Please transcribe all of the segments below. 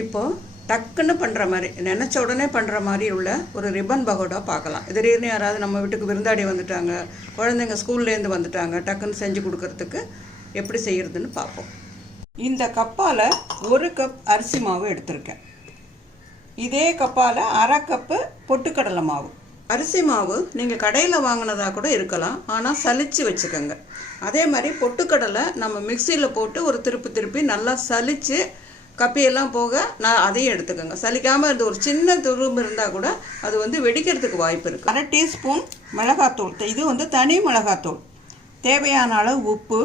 இப்போது டக்குன்னு பண்ணுற மாதிரி நினச்ச உடனே பண்ணுற மாதிரி உள்ள ஒரு ரிப்பன் பகோடா பார்க்கலாம். திடீர்னு யாராவது நம்ம வீட்டுக்கு விருந்தாடி வந்துட்டாங்க, குழந்தைங்க ஸ்கூல்லேருந்து வந்துட்டாங்க, டக்குன்னு செஞ்சு கொடுக்கறதுக்கு எப்படி செய்கிறதுன்னு பார்ப்போம். இந்த கப்பால் 1 கப் அரிசி மாவு எடுத்திருக்கேன். இதே கப்பால் 1/2 கப்பு பொட்டுக்கடலை மாவு. அரிசி மாவு நீங்கள் கடையில் வாங்கினதா கூட இருக்கலாம், ஆனால் சலிச்சு வச்சுக்கோங்க. அதே மாதிரி பொட்டுக்கடலை நம்ம மிக்சியில் போட்டு ஒரு திருப்பி நல்லா சலித்து கப்பியெல்லாம் போக நான் அதையும் எடுத்துக்கோங்க. சலிக்காமல் இருந்து ஒரு சின்ன துரும்பு இருந்தால் கூட அது வெடிக்கிறதுக்கு வாய்ப்பு இருக்குது. 1/2 டீஸ்பூன் மிளகாத்தூள், இது தனி மிளகாத்தூள், தேவையான அளவு உப்பு,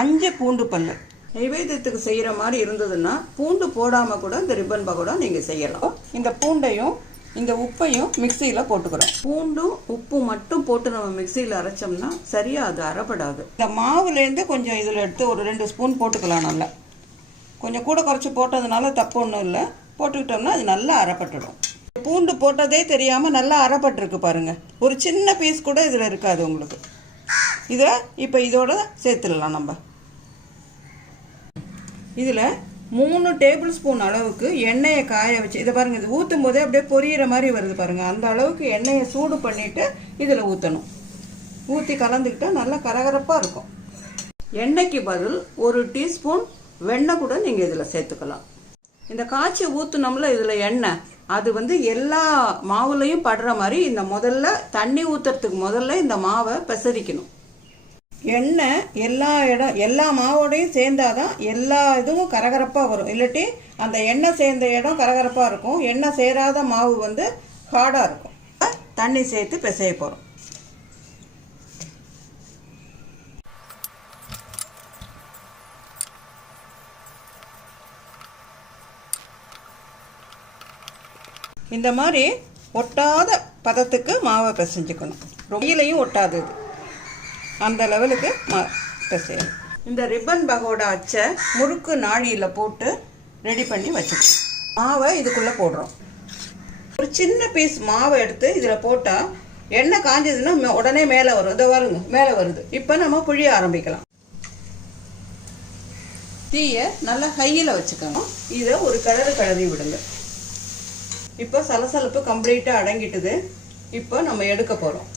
5 பூண்டு பல். நைவேத்தியத்துக்கு செய்கிற மாதிரி இருந்ததுன்னா பூண்டு போடாமல் கூட இந்த ரிப்பன் பகோடா நீங்கள் செய்யலாம். இந்த பூண்டையும் இந்த உப்பையும் மிக்சியில் போட்டுக்கிறோம். பூண்டும் உப்பு மட்டும் போட்டு நம்ம மிக்சியில் அரைச்சோம்னா சரியாக அது அரைப்படாது. இந்த மாவுலேருந்து கொஞ்சம் இதில் எடுத்து ஒரு 2 ஸ்பூன் போட்டுக்கலாம். நல்லா கொஞ்சம் கூட குறைச்சி போட்டதுனால தப்பு ஒன்றும் இல்லை, போட்டுக்கிட்டோம்னா அது நல்லா அரைப்பட்டுடும். பூண்டு போட்டதே தெரியாமல் நல்லா அரைப்பட்டுருக்கு பாருங்கள். ஒரு சின்ன பீஸ் கூட இதில் இருக்காது உங்களுக்கு. இதை இப்போ இதோட சேர்த்துடலாம். நம்ம இதில் 3 டேபிள் ஸ்பூன் அளவுக்கு எண்ணெயை காய வச்சு, இதை பாருங்கள், இது ஊற்றும் போதே அப்படியே பொரியிற மாதிரி வருது பாருங்கள். அந்த அளவுக்கு எண்ணெயை சூடு பண்ணிவிட்டு இதில் ஊற்றணும். ஊற்றி கலந்துக்கிட்டால் நல்லா கரகரப்பாக இருக்கும். எண்ணெய்க்கு பதில் 1 டீஸ்பூன் வெண்ணெய் கூட நீங்கள் இதில் சேர்த்துக்கலாம். இந்த காய்ச்சி ஊற்றுனோம்ல இதில் எண்ணெய், அது எல்லா மாவுலையும் படுற மாதிரி இந்த முதல்ல தண்ணி ஊற்றுறதுக்கு முதல்ல இந்த மாவை பெசரிக்கணும். எண்ணெய் எல்லா மாவோடையும் சேர்ந்தாதான் எல்லா இதுவும் கரகரப்பாக வரும். இல்லாட்டி அந்த எண்ணெய் சேர்ந்த இடம் கரகரப்பாக இருக்கும், எண்ணெய் சேராத மாவு ஹார்டாக இருக்கும். தண்ணி சேர்த்து பிசைய போகிறோம். இந்த மாதிரி ஒட்டாத பதத்துக்கு மாவை பிசைஞ்சுக்கணும். ரொம்பலையும் ஒட்டாது, அந்த லெவலுக்கு பிசையணும். இந்த ரிப்பன் பகோடா அச்சை முறுக்கு நாழியில் போட்டு ரெடி பண்ணி வச்சுக்கணும். மாவை இதுக்குள்ளே போடுறோம். ஒரு சின்ன பீஸ் மாவை எடுத்து இதில் போட்டால் எண்ணெய் காஞ்சதுன்னா உடனே மேலே வரும். இதை வருங்க, மேலே வருது. இப்போ நம்ம புழிய ஆரம்பிக்கலாம். தீயை நல்லா ஹையில் வச்சுக்கணும். இதை ஒரு கிளறி விடுங்க. இப்போ சலசலப்பு கம்ப்ளீட்டாக அடங்கிட்டுது. இப்போ நம்ம எடுக்க போகிறோம்.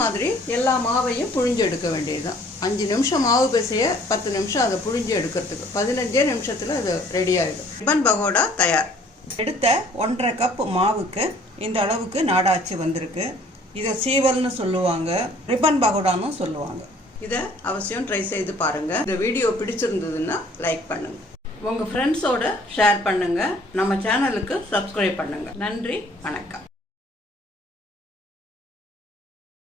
மாதிரி எல்லா மாவையும் புழிஞ்சு எடுக்க வேண்டியதுதான். 5 நிமிஷம் மாவு பிசைய 10 நிமிஷம் அதை புழிஞ்சு எடுக்கிறதுக்கு 15 நிமிஷத்தில் அது ரெடி ஆகிடும். ரிப்பன் பகோடா தயார். எடுத்த 1/2 கப் மாவுக்கு இந்த அளவுக்கு நாடாச்சு வந்திருக்கு. இதை சீவல்னு சொல்லுவாங்க, ரிப்பன் பகோடான்னு சொல்லுவாங்க. இதை அவசியம் ட்ரை செய்து பாருங்கள். இந்த வீடியோ பிடிச்சிருந்ததுன்னா லைக் பண்ணுங்கள், உங்கள் ஃப்ரெண்ட்ஸோட ஷேர் பண்ணுங்கள், நம்ம சேனலுக்கு சப்ஸ்கிரைப் பண்ணுங்கள். நன்றி, வணக்கம்.